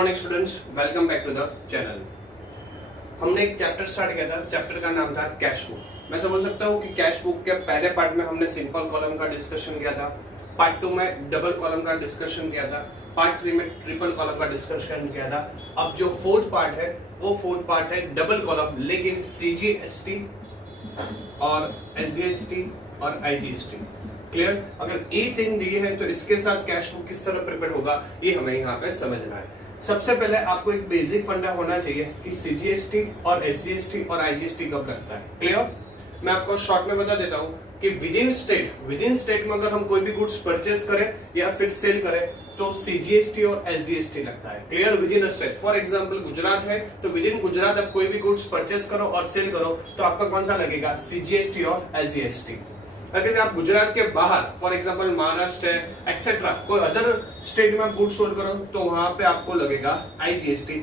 Morning students, welcome back to the channel. हमने एक chapter start किया था। चैप्टर का नाम था कैश बुक। मैं समझ सकता हूँ कि कैश बुक के पहले पार्ट में हमने सिंपल कॉलम का डिस्कशन किया था, पार्ट 2 में डबल कॉलम का डिस्कशन किया था, पार्ट 3 में ट्रिपल कॉलम का डिस्कशन किया था। अब जो फोर्थ पार्ट है वो फोर्थ पार्ट है डबल कॉलम, लेकिन CGST और SGST और IGST। क्लियर? अगर ये थिंग दी है तो इसके साथ कैश बुक किस तरह प्रिपेयर होगा ये हमें यहाँ पे समझना है। सबसे पहले आपको एक बेसिक फंडा होना चाहिए कि CGST और SGST और IGST कब लगता है। क्लियर? मैं आपको शॉर्ट में बता देता हूँ कि विद इन स्टेट में अगर हम कोई भी गुड्स परचेस करें या फिर सेल करें तो CGST और SGST लगता है। Clear? With in state. For example Gujarat है तो विद इन गुजरात आप कोई भी गुड्स परचेस करो और सेल करो तो आपका कौन सा लगेगा? CGST और SGST। अगर आप गुजरात के बाहर फॉर एग्जांपल महाराष्ट्र है एक्सेट्रा कोई अदर स्टेट में आप गुड्स सोल्ड करो तो वहां पे आपको लगेगा IGST।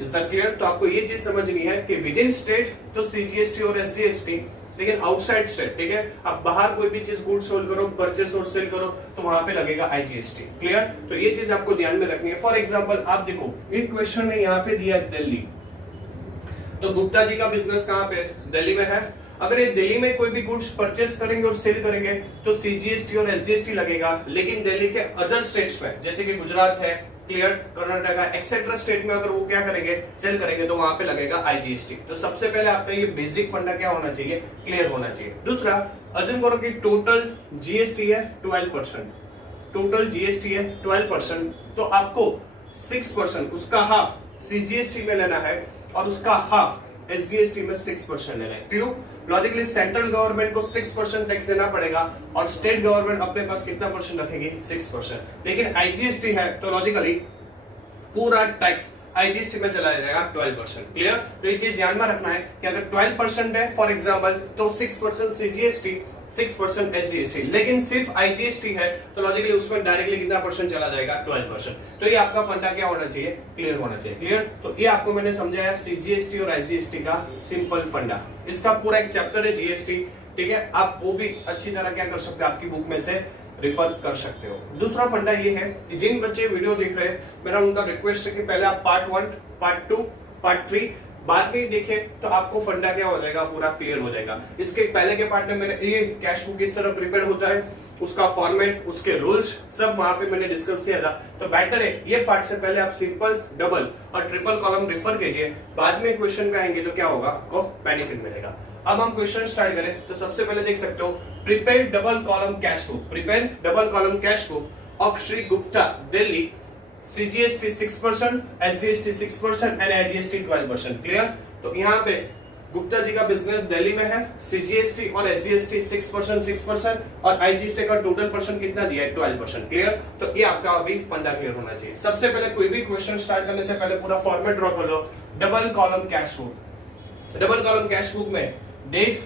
Is that clear? तो आपको ये चीज समझनी है कि विद इन स्टेट तो CGST और SGST, लेकिन आउटसाइड स्टेट, ठीक है, आप बाहर कोई भी चीज गुड्स सोल्ड करो, परचेस और सेल करो तो वहां पे लगेगा IGST। क्लियर? तो ये चीज आपको ध्यान में रखनी है। फॉर एग्जांपल आप देखो एक क्वेश्चन है यहाँ पे दिया है दिल्ली, तो गुप्ता जी का बिजनेस कहाँ पे? दिल्ली में है। अगर ये दिल्ली में कोई भी गुड्स परचेस करेंगे और सेल करेंगे तो CGST और SGST लगेगा, लेकिन दिल्ली के अदर स्टेट्स में जैसे कि गुजरात है, क्लियर, कर्नाटक एक्सेट्रा स्टेट में अगर वो क्या करेंगे, सेल करेंगे तो वहां पे लगेगा IGST। तो सबसे पहले आपका ये बेसिक फंडा क्या होना चाहिए? क्लियर होना चाहिए। दूसरा, अज्यूम करो कि टोटल GST है 12%, टोटल GST है 12%, तो आपको 6% उसका हाफ CGST में लेना है और उसका हाफ SGST में 6% लेना है। क्यों? लॉजिकली सेंट्रल गवर्नमेंट को 6% टैक्स देना पड़ेगा और स्टेट गवर्नमेंट अपने पास कितना परसेंट रखेगी? 6%। लेकिन IGST है तो लॉजिकली पूरा टैक्स IGST में चला जाएगा 12%। क्लियर? तो ये चीज ध्यान में रखना है कि अगर 12% है फॉर एग्जांपल तो 6% CGST, 6% SGST, लेकिन सिर्फ IGST है तो लॉजिकली उसमें डायरेक्टली कितना परसेंट चला जाएगा? 12%। तो ये आपका फंडा क्या होना चाहिए? क्लियर होना चाहिए। क्लियर? तो ये आपको मैंने समझाया CGST और IGST का सिंपल फंडा। इसका पूरा एक चैप्टर है GST, ठीक है, आप वो भी अच्छी तरह क्या कर सकते हैं, आपकी बुक में से रिफर कर सकते हो। दूसरा फंडा ये है कि जिन बच्चे वीडियो देख रहे हैं मेरा उनका रिक्वेस्ट है कि पहले आप पार्ट 1, पार्ट 2, पार्ट 3 बाद में देखे तो आपको फंडा क्या हो जाएगा? पूरा क्लियर हो जाएगा। इसके पहले के पार्ट में मैंने ये कैश बुक किस तरह प्रिपेयर होता है, उसका फॉर्मेट, उसके रूल्स सब वहां पे मैंने डिस्कस किया था। तो बेटर है ये पार्ट से पहले आप सिंपल, डबल और ट्रिपल कॉलम रेफर कीजिए, बाद में क्वेश्चन पे आएंगे तो क्या होगा, आपको बेनिफिट मिलेगा। अब हम क्वेश्चन स्टार्ट करें तो सबसे पहले देख सकते हो, prepare double column cash book, prepare double column cash book of Shri Gupta Delhi, CGST 6%, SGST 6% and IGST 12%। Clear? तो यहाँ पे गुप्ता जी का बिजनेस दिल्ली में है, CGST और SGST 6% और IGST का टोटल परसेंट कितना दिया है? 12%। क्लियर? तो ये आपका अभी फंडा क्लियर होना चाहिए। सबसे पहले कोई भी क्वेश्चन स्टार्ट करने से पहले पूरा फॉर्मेट ड्रॉ कर लो। Double column cash book, double column cash book में date,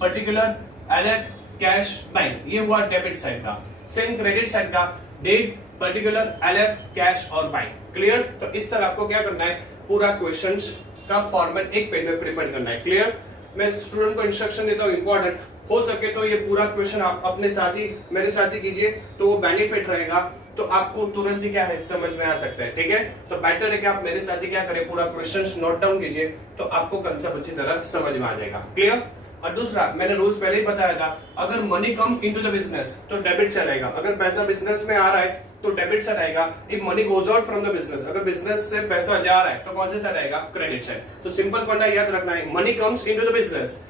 particular, LF, cash, bank, ये हुआ डेबिट साइड का। सेम क्रेडिट साइड का डेट, पर्टिकुलर, LF, कैश और बैंक। क्लियर? तो इस तरह आपको क्या करना है, पूरा क्वेश्चंस का फॉर्मेट एक पेज में प्रिपेयर करना है। क्लियर? मैं स्टूडेंट को इंस्ट्रक्शन देता हूँ, इंपॉर्टेंट हो सके तो ये पूरा क्वेश्चन आप अपने साथ ही मेरे साथ ही कीजिए तो वो बेनिफिट रहेगा, तो आपको तुरंत ही क्या है समझ में आ सकता है। ठीक है? तो बेटर है कि आप मेरे साथ ही क्या करें, पूरा क्वेश्चंस नोट डाउन कीजिए तो आपको कंसेप्ट अच्छी तरह समझ में आ जाएगा। क्लियर? और दूसरा, मैंने रूल्स पहले ही बताया था, अगर money come into the business तो डेबिट साइड आएगा। अगर पैसा बिजनेस में आ रहा है तो डेबिट साइड आएगा। If money goes out from the business, अगर बिजनेस से पैसा जा रहा है तो कौन सा साइड आएगा? Credit side. तो सिंपल फंडा याद रखना है, money comes into the business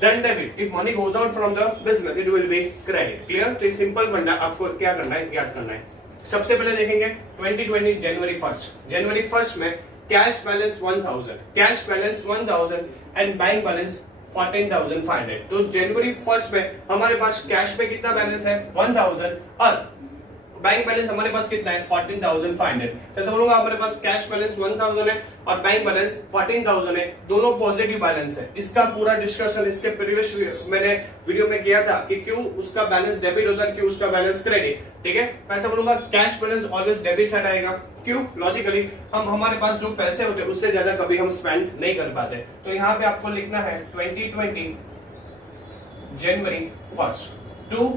then debit, if money goes out from the business it will be credit. Clear? तो सिंपल फंडा आपको क्या करना है, याद करना है। सबसे पहले देखेंगे 2020 जनवरी 1 में cash balance 1000, cash balance 1000 and bank balance 14,500। तो जनवरी 1 में हमारे पास कैश में कितना बैलेंस है? 1000 और बैंक बैलेंस हमारे पास कितना है? 14,500। जैसे बोलूंगा हमारे पास कैश बैलेंस 1000 है और बैंक बैलेंस 14,000 है, दोनों पॉजिटिव बैलेंस है। इसका पूरा डिस्कशन इसके प्रीवियस मैंने वीडियो में किया था कि क्यों उसका बैलेंस डेबिट होता है, क्यों उसका बैलेंस क्रेडिट। ठीक है? ऐसा बोलूंगा cash balance always debit side आएगा। क्यों? लॉजिकली हम हमारे पास जो पैसे होते हैं उससे ज्यादा कभी हम स्पेंड नहीं कर पाते। तो यहाँ पे आपको लिखना है 2020 जनवरी 1 to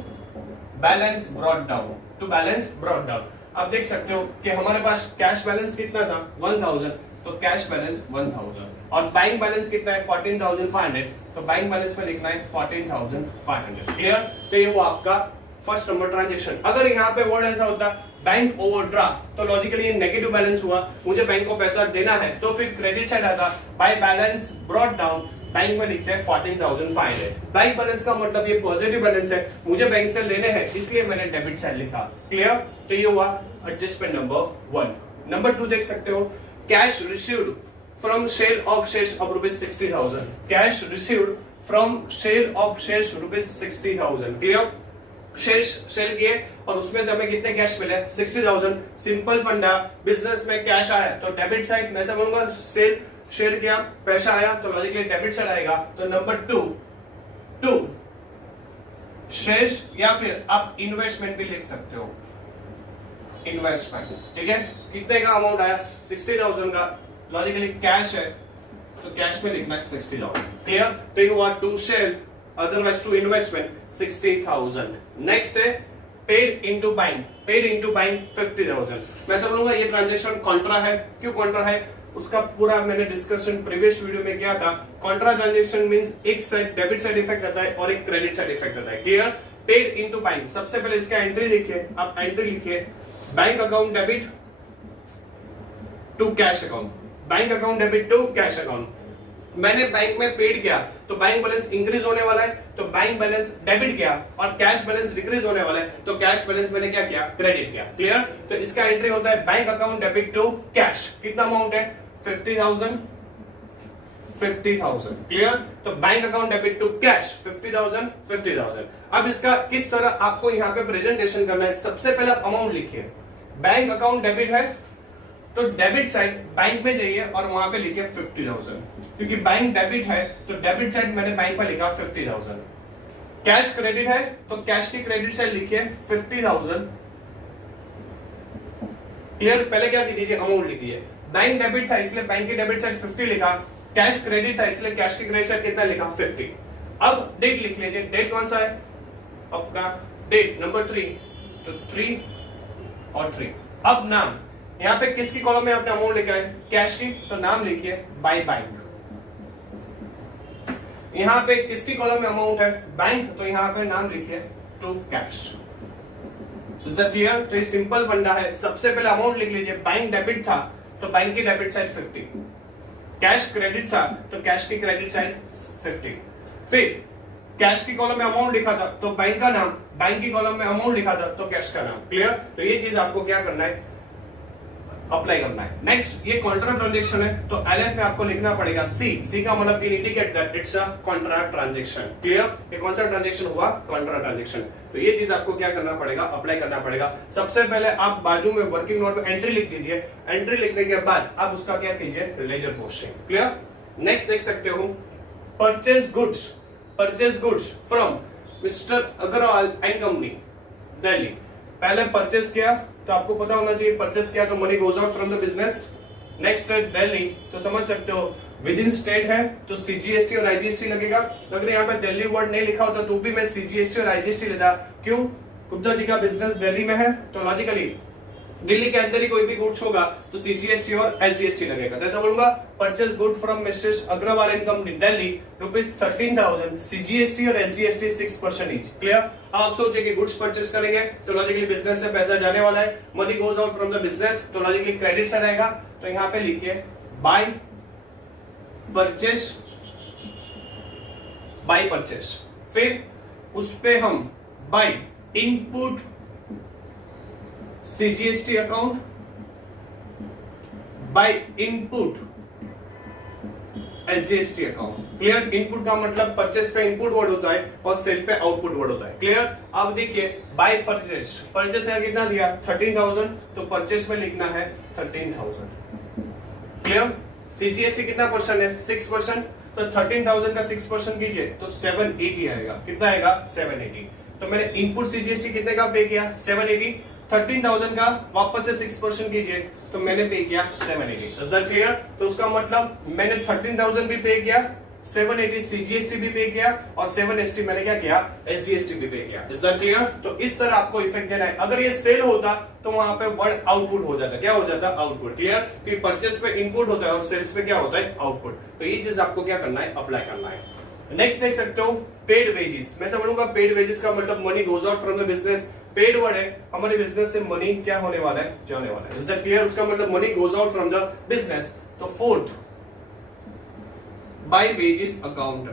balance brought down, to balance brought down. आप देख सकते हो कि हमारे पास कैश बैलेंस कितना था 1000, तो कैश बैलेंस 1000 और बैंक बैलेंस कितना है 14500, तो बैंक बैलेंस में लिखना है 14500। क्लियर? तो ये वो आपका फर्स्ट नंबर ट्रांजेक्शन। अगर यहाँ पे वर्ड ऐसा होता बैंक ओवरड्राफ्ट, तो लॉजिकली ये नेगेटिव बैलेंस हुआ, मुझे बैंक को पैसा देना है, तो फिर क्रेडिट साइड आता by balance brought down, bank में लिखते हैं 14500। बैंक बैलेंस का मतलब ये पॉजिटिव बैलेंस है, मुझे बैंक से लेने हैं, इसलिए मैंने डेबिट साइड लिखा। क्लियर? तो ये हुआ एडजस्टमेंट नंबर 1। नंबर 2 देख सकते हो, cash received from sale of shares of ₹60,000। Cash received from sale of shares ₹60,000। Clear? Shares sale किए और उसमें से हमें कितने कैश मिले 60,000। सिंपल फंडा, बिजनेस में कैश आया तो डेबिट साइड, मैं बोलूंगा सेल शेयर किया, पैसा आया तो लॉजिकली डेबिट साइड आएगा। तो नंबर 2 शेयर्स, या फिर आप इन्वेस्टमेंट भी लिख सकते हो, इन्वेस्टमेंट। ठीक है? कितने का अमाउंट आया 60,000 का, लॉजिकली कैश है तो कैश में लिखना है 60,000। क्लियर? तो ये हुआ to sale otherwise to investment 60,000। Next है paid into bank, paid into bank 50,000। मैं समझूंगा ये ट्रांजैक्शन कॉन्ट्रा है। क्यों कॉन्ट्रा है उसका पूरा मैंने डिस्कशन प्रीवियस वीडियो में किया था। कॉन्ट्रा ट्रांजैक्शन मींस एक साइड डेबिट साइड इफेक्ट आता है और एक क्रेडिट साइड इफेक्ट आता है। क्लियर? पेड इनटू बैंक, सबसे पहले इसका एंट्री लिखिए, आप एंट्री लिखिए bank account debit to cash account, bank account debit to cash account. मैंने बैंक में पेड किया तो बैंक बैलेंस इंक्रीज होने वाला है, तो बैंक बैलेंस डेबिट किया, और कैश बैलेंस डिक्रीज होने वाला है तो कैश बैलेंस मैंने क्या किया क्रेडिट किया। क्लियर? तो इसका एंट्री होता है bank account debit to cash. कितना अमाउंट है 50,000। क्लियर? तो bank account debit to cash 50,000। अब इसका किस तरह आपको यहाँ पे प्रेजेंटेशन करना है, सबसे पहले अमाउंट लिखिए, बैंक अकाउंट डेबिट है तो डेबिट साइड बैंक में जाइए और वहां पे लिखिए 50,000, क्योंकि बैंक डेबिट है तो डेबिट साइड मैंने बैंक पे लिखा 50,000। कैश क्रेडिट है तो कैश की क्रेडिट साइड लिखिए 50,000। क्लियर? पहले क्या कीजिए अमाउंट लिखिए, बैंक डेबिट था इसलिए बैंक की डेबिट साइड 50 लिखा, कैश क्रेडिट था इसलिए कैश की क्रेडिट साइड कितना लिखा 50। अब डेट लिख लीजिए, डेट कौन सा है अपना डेट नंबर 3, तो 3 और 3। अब नाम, यहाँ पे किसकी कॉलम में आपने अमाउंट लिखा है कैश की, तो नाम लिखिए बाय बैंक। यहाँ पे किसकी कॉलम में अमाउंट है बैंक, तो यहाँ पे नाम लिखिए to cash. Is that clear? तो ये सिंपल फंडा है, सबसे पहले अमाउंट लिख लीजिए, बैंक डेबिट था तो बैंक की डेबिट साइड 50, कैश क्रेडिट था तो कैश की क्रेडिट साइड 50, फिर कैश की कॉलम में अमाउंट लिखा था तो बैंक का नाम, बैंक की कॉलम में अमाउंट लिखा था तो कैश का नाम। क्लियर? तो ये चीज आपको क्या करना है अप्लाई करना है। नेक्स्ट ये कॉन्ट्रा ट्रांजैक्शन है तो एलएफ में आपको लिखना पड़ेगा सी का मतलब indicate that it's a Contra transaction. Clear? ये कौन सा ट्रांजैक्शन हुआ कॉन्ट्रा ट्रांजैक्शन। तो ये चीज आपको क्या करना पड़ेगा अप्लाई करना पड़ेगा। सबसे पहले आप बाजू में वर्किंग नोट में एंट्री लिख दीजिए, एंट्री लिखने के बाद आप उसका क्या कीजिए लेजर पोस्टिंग। क्लियर? नेक्स्ट देख सकते हो purchase goods from mister Agarwal and company Delhi. पहले परचेज किया तो आपको पता होना चाहिए परचेस किया तो money goes out from the business. Next state Delhi, तो समझ सकते हो विद इन स्टेट है तो सीजीएसटी और आईजीएसटी लगेगा। अगर यहाँ पे दिल्ली वर्ड नहीं लिखा होता तो भी मैं सीजीएसटी और आईजीएसटी लेता। क्यों? गुप्ता जी का बिजनेस दिल्ली में है तो लॉजिकली दिल्ली के अंदर ही कोई भी गुड्स होगा तो सीजीएसटी और एसजीएसटी लगेगा। तो ऐसा बोलूंगा purchase good from missus Agarwal and company Delhi ₹13,000, CGST और एसजीएसटी 6% ईच। क्लियर? आप सोचे कि गुड्स परचेस करेंगे तो लॉजिकली बिजनेस से पैसा जाने वाला है, money goes out from the business तो लॉजिकली क्रेडिट साइड आएगा। तो यहाँ पे लिखिए बाय परचेस, फिर उस पे हम by input CGST account, by input SGST account. Clear? Input का मतलब परचेस पे इनपुट वर्ड होता है और सेल पे आउटपुट वर्ड होता है। क्लियर? अब देखिए बाय परचेस है कितना दिया 13,000 तो परचेस में लिखना है 13,000। क्लियर? सीजीएसटी कितना परसेंट है 6%, तो 13,000 का 6% कीजिए तो 780 आएगा। कितना आएगा 780। तो मैंने इनपुट सीजीएसटी कितने का पे किया 780, 13,000 का वापस से 6% कीजिए तो मैंने पे किया 780। Is that clear? तो उसका मतलब मैंने 13,000 भी पे किया 780 सीजीएसटी भी पे किया और 780 मैंने क्या किया, एसजीएसटी भी पे किया। Is that clear? तो इस तरह आपको इफेक्ट देना है। अगर ये सेल होता तो वहां पे वर्ड आउटपुट हो जाता, क्या हो जाता, आउटपुट। क्लियर? क्योंकि परचेस पे इनपुट होता है और सेल्स पे क्या होता है, आउटपुट। तो ये चीज आपको क्या करना है, अप्लाई करना है। नेक्स्ट देख सकते हो पेड वेजेस। मैं समझूंगा पेड वेजेस का मतलब money goes out from the business. Paid word है, हमारे बिजनेस से मनी क्या होने वाला है, जाने वाला है। Is that clear? उसका मतलब money goes out from the business. तो fourth, by wages account.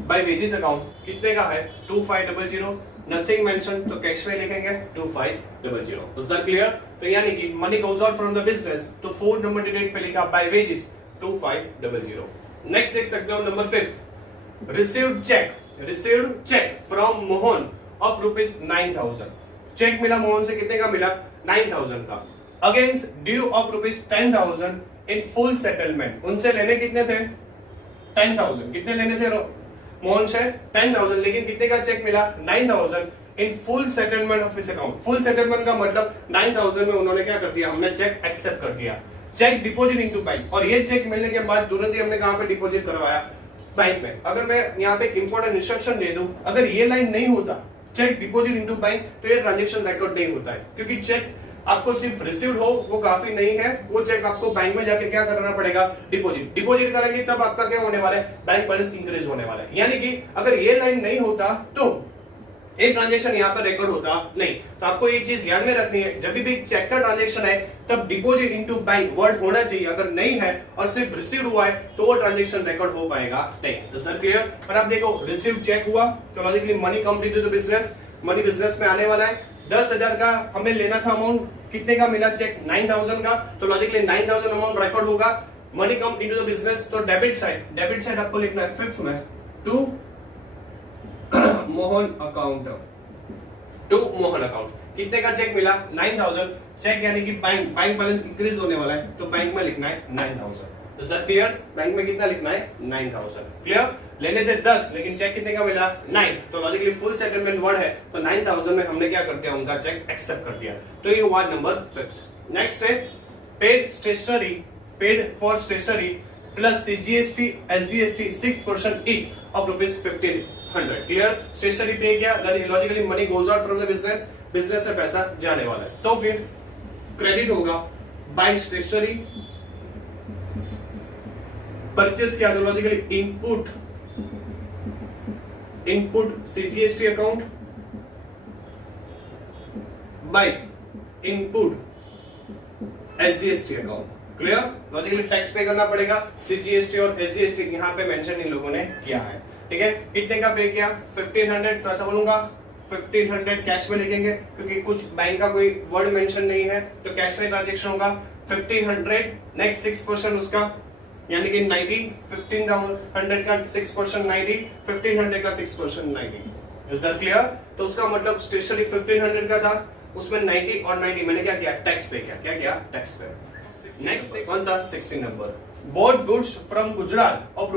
By wages account कितने का है, 2500, नथिंग मेंशन, तो कैश में लिखेंगे 2500। Is that clear? तो यानी कि money goes out from the business, तो 4 नंबर डिजिट पे लिखा बाय वेजेस 2500। नेक्स्ट देख सकते हो number 5, received cheque from Mohan of ₹9,000। Cheque मिला मोहन से, कितने का मिला, 9,000 का, against due of ₹10,000 in full settlement. उनसे लेने कितने थे, 10,000। कितने लेने थे मोहन से, 10,000, लेकिन कितने का चेक मिला, 9,000 इन full settlement of his account. Full settlement का मतलब 9,000 में उन्होंने क्या कर दिया, हमने चेक एक्सेप्ट कर दिया। चेक डिपॉजिट इनटू बैंक, और ये चेक मिलने के बाद तुरंत ही हमने कहां पे डिपॉजिट करवाया, बैंक में। अगर मैं यहाँ पे इंपॉर्टेंट इंस्ट्रक्शन दे दूं, अगर ये लाइन नहीं होता चेक डिपॉजिट इनटू बैंक, तो ये ट्रांजैक्शन रिकॉर्ड नहीं होता है। क्योंकि चेक आपको सिर्फ रिसीव्ड हो वो काफी नहीं है, वो चेक आपको बैंक में जाके क्या करना पड़ेगा, डिपॉजिट करेंगे, तब आपका क्या होने वाला है, बैंक बैलेंस इंक्रीज होने वाला है। यानी कि अगर ये लाइन नहीं होता तो एक ट्रांजैक्शन यहाँ पर रिकॉर्ड होता नहीं। तो आपको एक चीज ध्यान में रखनी है, जब भी चेक का ट्रांजैक्शन है तब डिपॉजिट इनटू बैंक वर्ड होना चाहिए। अगर नहीं है और सिर्फ रिसीव हुआ है तो वो ट्रांजैक्शन रिकॉर्ड हो पाएगा नहीं। तो सर क्लियर? पर आप देखो रिसीव चेक हुआ तो logically money come to the business, money business में आने वाला है। 10,000 का हमें लेना था अमाउंट, कितने का मिला चेक, 9,000 का, तो लॉजिकली 9,000 अमाउंट रिकॉर्ड होगा। Money come into the business, तो डेबिट साइड आपको लिखना है 5th में टू मोहन अकाउंट, कितने का चेक मिला, 9,000। चेक यानी कि बैंक बैलेंस इंक्रीज होने वाला है, तो बैंक में लिखना है 9,000। Is that clear? बैंक में कितना लिखना है, 9,000। क्लियर? लेने थे 10, लेकिन चेक कितने का मिला, 9, तो लॉजिकली फुल सेटलमेंट वर्ड है, तो 9,000 में हमने क्या कर दिया, उनका चेक एक्सेप्ट कर दिया। तो ये हुआ नंबर 5। नेक्स्ट है paid for stationery plus CGST SGST 6% each of ₹1,500। Clear? Stationery पे किया, logically money goes out from the business से पैसा जाने वाला है, तो फिर क्रेडिट होगा बाय स्टेशनरी, परचेस किया तो logically input CGST account by input SGST account. Clear? Logically tax पे करना पड़ेगा, सीजीएसटी और एसजीएसटी यहाँ पे मेंशन इन लोगों ने किया है। ठीक है? कितने का पे किया, 1,500, तो ऐसा बोलूंगा 1,500 कैश में लिखेंगे, क्योंकि कुछ बैंक का कोई वर्ड मेंशन नहीं है, तो कैश में ट्रांजैक्शन होगा 1,500। नेक्स्ट 6% उसका, यानी कि 90, 1,500 का 6% 90, 1,500 का 6% 90। Is that clear? तो उसका मतलब स्टेशनरी 1,500 का था, उसमें 90 और 90 मैंने क्या किया, टैक्स पे किया। क्या किया, टैक्स पे। नेक्स्ट कौन सा, 16 number, bought goods from Gujarat of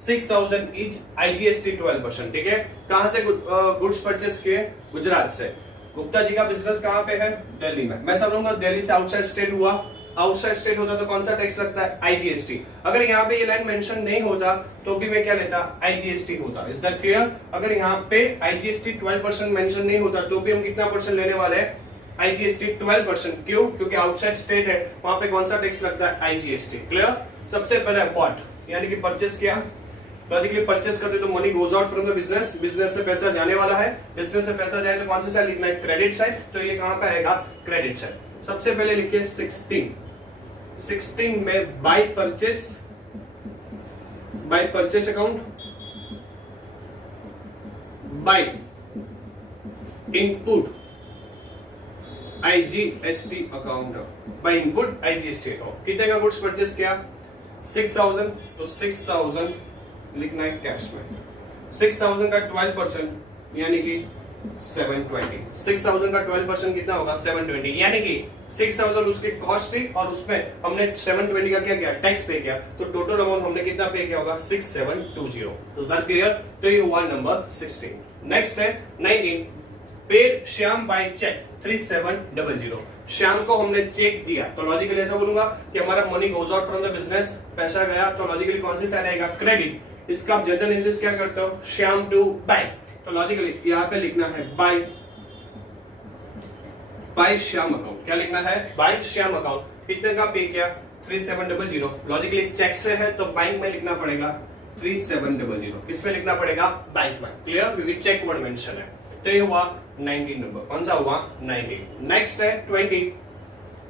₹6,000 each, IGST 12%। ठीक है? कहां से गुड्स परचेस किए, गुजरात से। गुप्ता जी का बिजनेस कहां पे है, दिल्ली में। मैं समझूंगा दिल्ली से आउटसाइड स्टेट हुआ, आउटसाइड स्टेट होता तो कौन सा टैक्स लगता है, आईजीएसटी। अगर यहाँ पे ये लाइन मेंशन नहीं होता तो भी मैं क्या लेता, आईजीएसटी होता। Is that clear? अगर यहाँ पे आईजीएसटी 12% मेंशन नहीं होता तो भी हम कितना परसेंट लेने वाले हैं, आईजीएसटी 12%। क्यों? क्योंकि आउटसाइड स्टेट है, वहां पे कौन सा टैक्स लगता है, आईजीएसटी। क्लियर? सबसे पहले बॉट यानी कि परचेस किया, लॉजिकली परचेस करते तो money goes out from the business, business से पैसा जाने वाला है, बिजनेस से पैसा जाए तो कौन सा साइड लिखना है, क्रेडिट साइड। तो ये कहां पे आएगा, क्रेडिट साइड। सबसे पहले लिखिए 16 में by purchase account, by input IGST account, by input IGST account. कितने का गुड्स परचेस किया, 6,000, तो 6,000 लिखना है कैश में। 6,000 का 12% यानी कि 720। 6,000 का 12% कितना होगा, 720। यानी कि 6,000 उसकी कॉस्ट थी और उसमें हमने 720 का क्या किया, टैक्स पे किया, तो टोटल अमाउंट हमने कितना पे किया होगा, 6,720। Is that clear? तो ये हुआ नंबर 16। नेक्स्ट है 19, paid Shyam by cheque 3,700। Shyam को हमने चेक दिया, तो लॉजिकली ऐसा बोलूंगा कि हमारा money goes out from the business, पैसा गया, तो लॉजिकली कौन सी साइड आएगा, क्रेडिट। इसका आप जनरल इंग्लिश क्या करते हो, श्याम टू बैंक, तो लॉजिकली यहाँ पे लिखना है बाय श्याम अकाउंट। क्या लिखना है, बाय श्याम अकाउंट। कितने का पे किया, 3700। लॉजिकली चेक से है तो बैंक में लिखना पड़ेगा 3700। किस में लिखना पड़ेगा, बैंक में। क्लियर, क्योंकि चेक वर्ड मेंशन है। तो ये हुआ 19 नंबर, कौन सा हुआ, 19। नेक्स्ट है 20,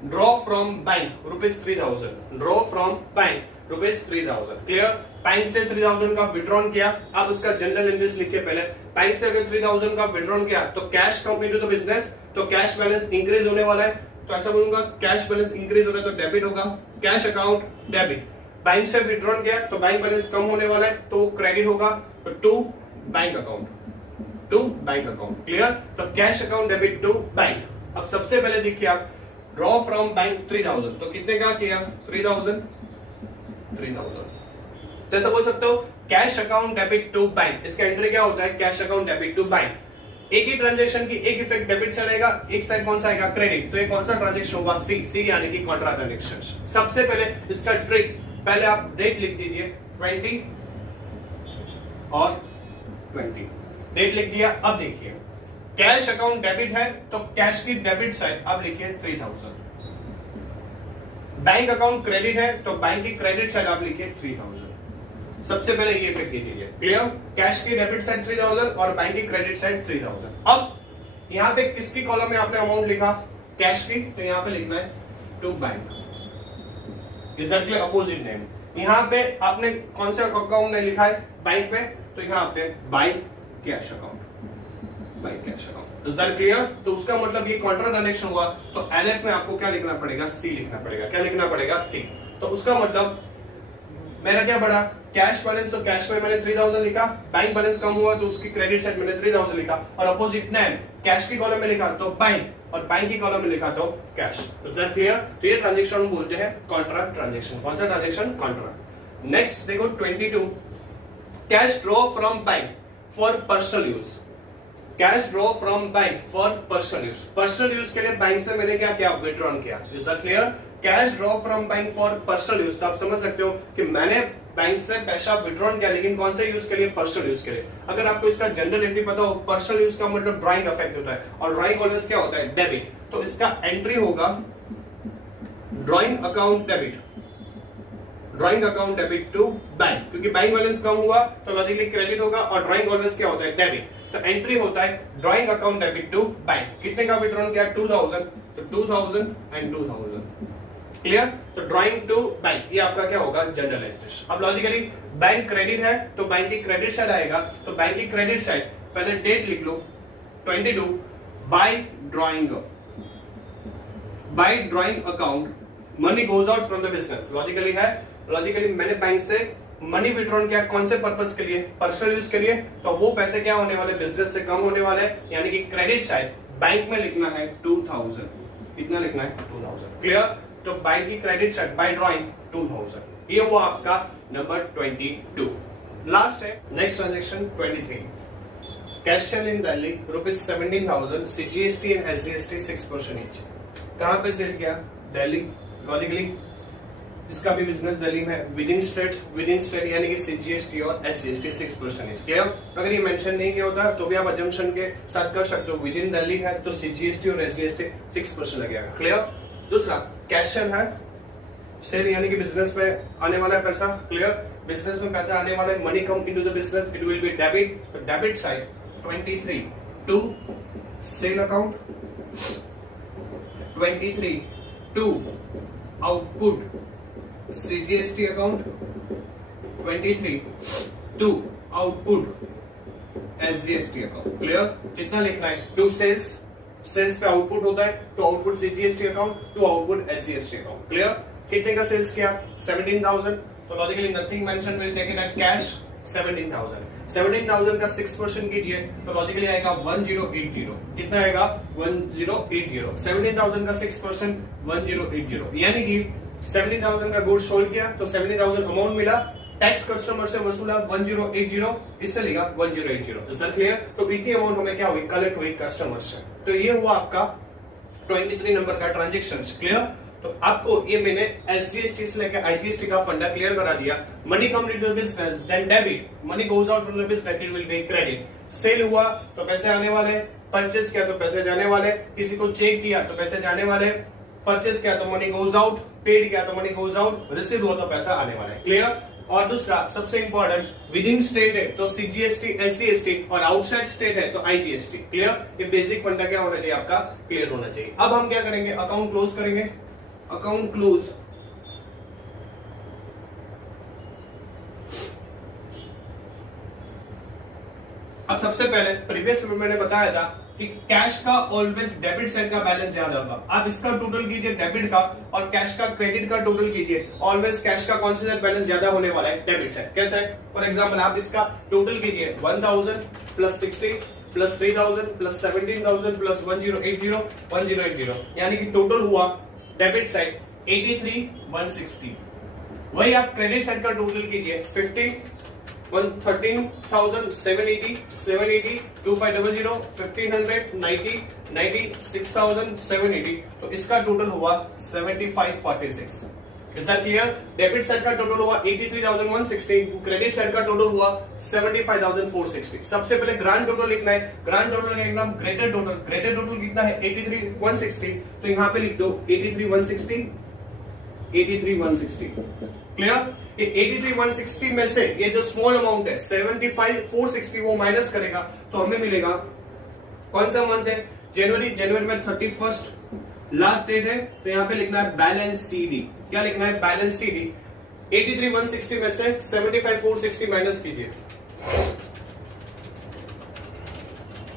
draw from bank ₹3000। Draw from bank ₹3000। Clear, bank से 3000 का विड्रॉन किया। अब उसका जनरल इंग्लिश लिखिए पहले। बैंक से अगर 3000 का विड्रॉन किया तो cash come into the business, तो कैश बैलेंस इंक्रीज होने वाला है, तो ऐसा बोलूंगा कैश बैलेंस इंक्रीज हो रहा है तो डेबिट होगा, कैश अकाउंट डेबिट। बैंक से विड्रॉन किया तो बैंक बैलेंस कम होने वाला है तो वो क्रेडिट होगा, तो to bank account, to bank account. Clear, तो cash account debit to bank. अब सबसे पहले देखिए आप, ड्रॉ फ्रॉम बैंक 3000, तो कितने का किया, 3000। तो ऐसा बोल सकते हो cash account debit to bank. इसका एंट्री क्या होता है, cash account debit to bank. एक ही ट्रांजेक्शन की एक इफेक्ट डेबिट साइड आएगा, एक साइड कौन सा आएगा, क्रेडिट। तो ये कौन सा ट्रांजेक्शन होगा, सी यानी कि कॉन्ट्रा ट्रांजेक्शन। सबसे पहले इसका ट्रिक, पहले आप डेट लिख दीजिए 20 और 20, डेट लिख दिया। अब देखिए कैश अकाउंट डेबिट है तो कैश की डेबिट साइड अब लिखिए 3000। बैंक अकाउंट क्रेडिट है तो बैंक की क्रेडिट साइड आप लिखिए 3000। सबसे पहले ये इफेक्ट कीजिए। क्लियर, कैश की डेबिट साइड 3000 और बैंक की क्रेडिट साइड 3000। अब यहां पे किसकी कॉलम में आपने अमाउंट लिखा, कैश की, तो यहां पे लिखना है to bank, exactly opposite name. यहां पे आपने कौन सा अकाउंट ने लिखा है, बैंक में, तो यहां पे by cash account, by cash account. Is that clear? तो उसका मतलब ये कॉन्ट्रा ट्रांजैक्शन हुआ, तो एनएफ में आपको क्या लिखना पड़ेगा, सी लिखना पड़ेगा। क्या लिखना पड़ेगा, सी। तो उसका मतलब मेरा क्या बढ़ा, कैश बैलेंस, तो कैश में मैंने 3000 लिखा, बैंक बैलेंस कम हुआ तो उसकी क्रेडिट साइड मैंने 3000 लिखा, और अपोजिट नेम कैश की कॉलम में लिखा तो बैंक, और बैंक की कॉलम में लिखा तो कैश। Is that clear? तो ये ट्रांजैक्शन बोलते हैं कॉन्ट्रा ट्रांजैक्शन। कौन सा ट्रांजैक्शन, कॉन्ट्रा। नेक्स्ट देखो 22, cash draw from bank for personal use. Cash draw from bank for personal use. Personal use के लिए बैंक से मैंने क्या किया, विड्रॉन किया। Is that clear? Cash draw from bank for personal use, तो आप समझ सकते हो कि मैंने बैंक से पैसा विड्रॉन किया, लेकिन कौन से यूज के लिए, पर्सनल यूज के लिए। अगर आपको इसका जनरल एंट्री पता हो, पर्सनल यूज का मतलब ड्राइंग अफेक्ट होता है, और ड्राइंग ऑलवेज क्या होता है, डेबिट। तो इसका एंट्री होगा drawing account debit, drawing account debit to bank, क्योंकि बैंक बैलेंस कम हुआ तो लॉजिकली क्रेडिट होगा, और ड्राइंग ऑलवेज क्या होता है, डेबिट। तो एंट्री होता है drawing account debit to bank. कितने का विड्रॉन किया, 2000, तो 2000 एंड 2000। क्लियर? तो ड्राइंग टू बैंक, ये आपका क्या होगा, जनरल एंट्री। अब लॉजिकली बैंक क्रेडिट है तो बैंक की क्रेडिट साइड आएगा, तो बैंक की क्रेडिट साइड पहले डेट लिख लो 22, by drawing account money goes out from the business. Logically है, लॉजिकली मैंने बैंक से मनी विड्रॉन किया, कौन से पर्पस के लिए, पर्सनल यूज के लिए, तो वो पैसे क्या होने वाले, बिजनेस से कम होने वाले, यानी कि क्रेडिट साइड बैंक में लिखना है 2000। कितना लिखना है, 2000। क्लियर? तो बैंक की क्रेडिट साइड बाय ड्रॉइंग 2000। ये वो आपका नंबर 22। लास्ट है next transaction 23, cash in Delhi ₹17,000, GST and SGST 6% each. कहां पे सेल किया, दिल्ली। लॉजिकली इसका भी बिजनेस दिल्ली में, विद इन स्टेट यानी कि सीजीएसटी और एसजीएसटी 6% ईच। क्लियर? अगर ये मेंशन नहीं किया होता तो भी आप अजम्पशन के साथ कर सकते हो, विद इन दिल्ली है तो सीजीएसटी और एसजीएसटी 6% लगेगा। क्लियर? दूसरा कैश है, सेल यानी कि बिजनेस में आने वाला है पैसा। क्लियर? बिजनेस में पैसा आने वाला है, money come into the business, it will be debit. तो debit side 23 to sale account, 23 to output CGST account, 23 to output SGST account. Clear? कितना लिखना है, टू सेल्स, सेल्स पे आउटपुट होता है तो output CGST account, to output SGST account. Clear? कितने का सेल्स किया, 17,000, तो logically nothing mention, will take it at cash 17,000। 17,000 का 6% कीजिए तो लॉजिकली आएगा 1080। कितना आएगा, 1080। 17,000 का 6% 1080, यानी कि 17,000 का गुड्स सोल्ड किया तो 70,000 अमाउंट मिला, टैक्स कस्टमर से वसूला 1080, इससे लिखा 1080। Is that clear? तो इतनी अमाउंट हमें क्या हुई, कलेक्ट हुई कस्टमर से। तो ये हुआ आपका 23 नंबर का ट्रांजेक्शन। क्लियर? तो आपको ये मैंने एसजीएसटी से लेकर आईजीएसटी का फंडा क्लियर करा दिया। Money come into the business then debit, money goes out from the business it will be credit. Sale हुआ तो पैसे आने वाले, परचेज किया तो पैसे जाने वाले, किसी को चेक किया तो पैसे जाने वाले, परचेज किया तो मनी गोज आउट, पेड किया तो मनी गोज आउट, रिसीव हुआ तो पैसा आने वाला है। क्लियर? और दूसरा सबसे इंपॉर्टेंट, विद इन स्टेट है तो सीजीएसटी एससीएसटी और आउटसाइड स्टेट है तो आईजीएसटी। क्लियर? ये बेसिक फंडा क्या होना चाहिए आपका क्लियर होना चाहिए। अब हम क्या करेंगे, अकाउंट क्लोज करेंगे। अकाउंट क्लोज, अब सबसे पहले प्रीवियस वीडियो में मैंने बताया था कि कैश का ऑलवेज डेबिट साइड का बैलेंस ज्यादा होगा। आप इसका टोटल कीजिए डेबिट का और कैश का क्रेडिट का टोटल कीजिए, ऑलवेज कैश का कौन सा साइड बैलेंस ज्यादा होने वाला है, डेबिट साइड। कैसे है? फॉर एग्जांपल आप इसका टोटल कीजिए 1000 प्लस 60 प्लस 3000 प्लस 17000 प्लस 1080 यानी कि टोटल हुआ डेबिट साइड 83,160। वही आप क्रेडिट साइड का टोटल कीजिए 50 13,780 780 2500 1500 90 90 6,780। तो इसका टोटल हुआ 7546। Is that clear? Debit side का टोटल हुआ 83,160, क्रेडिट साइड का टोटल हुआ 75,460। सबसे पहले ग्रांड टोटल लिखना है। ग्रांड टोटल का एकदम ग्रेटर टोटल, ग्रेटर टोटल कितना है 83,160, तो यहां पे लिख दो 83,160 83,160। क्लियर? ये 83,160 में से ये जो स्मॉल अमाउंट है 75,460 वो माइनस करेगा तो हमें मिलेगा कौन सा मंथ है, जनवरी। जनवरी में 31st लास्ट डेट है तो यहां पे लिखना है बैलेंस सीडी। क्या लिखना है? Balance CD. 83,160 में से 75,460 माइनस कीजिए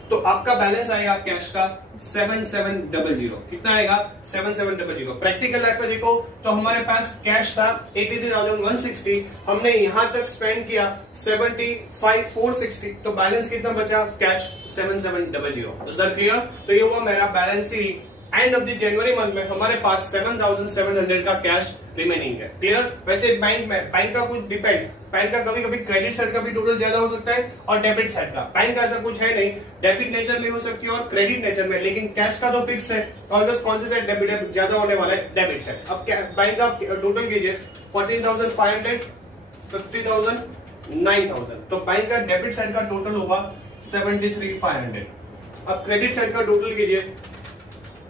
तो आपका बैलेंस आएगा कैश का 7700। कितना आएगा? 7700। प्रैक्टिकल लाइफ में देखो तो हमारे पास कैश था 83,160, हमने यहां तक स्पेंड किया 75,460, तो बैलेंस कितना बचा कैश 7700। Is that clear? तो ये हुआ मेरा balance sheet. End of the January month में हमारे पास 7,700 का कैश रिमेनिंग है। क्लियर? वैसे बैंक में बैंक का कुछ डिपेंड, बैंक का कभी कभी क्रेडिट साइड का भी टोटल ज्यादा हो सकता है और डेबिट साइड का। बैंक का ऐसा कुछ है नहीं, डेबिट नेचर में हो सकती है और क्रेडिट नेचर में, लेकिन कैश का तो फिक्स है और बस कौन से साइड डेबिट ज्यादा होने वाला है, डेबिट साइड। अब बैंक का टोटल कीजिए 14,500 50,000 9,000, तो बैंक का डेबिट साइड का टोटल होगा 73,500। अब क्रेडिट साइड का टोटल कीजिए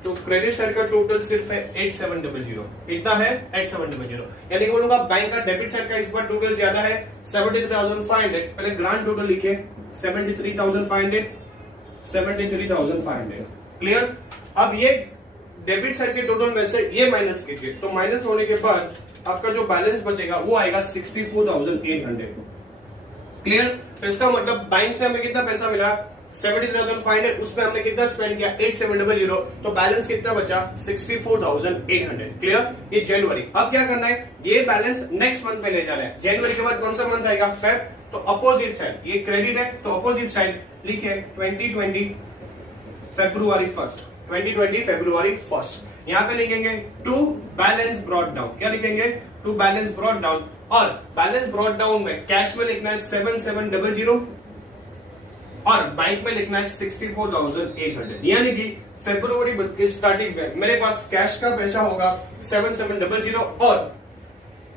तो क्रेडिट साइड का टोटल सिर्फ है 8700। कितना है? 8700। यानी बोलूंगा बैंक का डेबिट साइड का इस बार टोटल ज्यादा है 73,500। पहले ग्रांड टोटल लिखे 73,500 73,500। क्लियर? अब ये डेबिट साइड के टोटल में से ये माइनस कीजिए तो माइनस होने के बाद आपका जो बैलेंस बचेगा वो आएगा 64,800। क्लियर? तो इसका मतलब बैंक से हमें कितना पैसा मिला 73,500, उसमें हमने कितना स्पेंड किया 8700, तो बैलेंस कितना बचा 64,800। क्लियर? ये जनवरी। अब क्या करना है, ये बैलेंस नेक्स्ट मंथ में ले जाना है। जनवरी के बाद कौन सा मंथ आएगा? फेब। तो अपोजिट साइड, ये क्रेडिट है तो अपोजिट साइड लिखे 2020 February 1st 2020 February 1st। यहां पे लिखेंगे टू बैलेंस ब्रॉट डाउन। क्या लिखेंगे? To balance brought down. और बैलेंस ब्रॉट डाउन में कैश में लिखना है 7700 और बैंक में लिखना है 64,800। यानी कि फरवरी की स्टार्टिंग में मेरे पास कैश का पैसा होगा 7700 और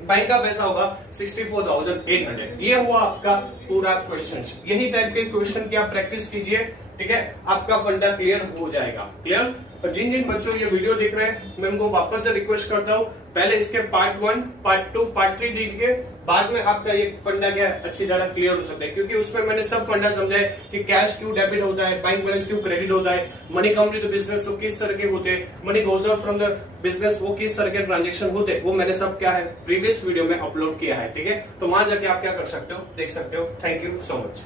बैंक का पैसा होगा 64,800। ये हुआ आपका पूरा क्वेश्चन। यही टाइप के क्वेश्चन की आप प्रैक्टिस कीजिए, ठीक है? आपका फंडा क्लियर हो जाएगा। क्लियर? और जिन जिन बच्चों ये वीडियो देख रहे हैं मैं उनको वापस से रिक्वेस्ट करता हूँ, पहले इसके पार्ट 1 पार्ट 2 पार्ट 3 देखिए, बाद में आपका ये फंडा क्या है अच्छी तरह क्लियर हो सकता है। क्योंकि उसमें मैंने सब फंडा समझा है कि कैश क्यों डेबिट होता है, बैंक बैलेंस क्यों क्रेडिट होता है, money come to the business वो किस तरह के होते हैं, money goes out from the business वो किस तरह के ट्रांजेक्शन होते हैं, वो मैंने सब क्या है प्रीवियस वीडियो में अपलोड किया है। ठीक है? तो वहां जाके आप क्या कर सकते हो, देख सकते हो। Thank you so much.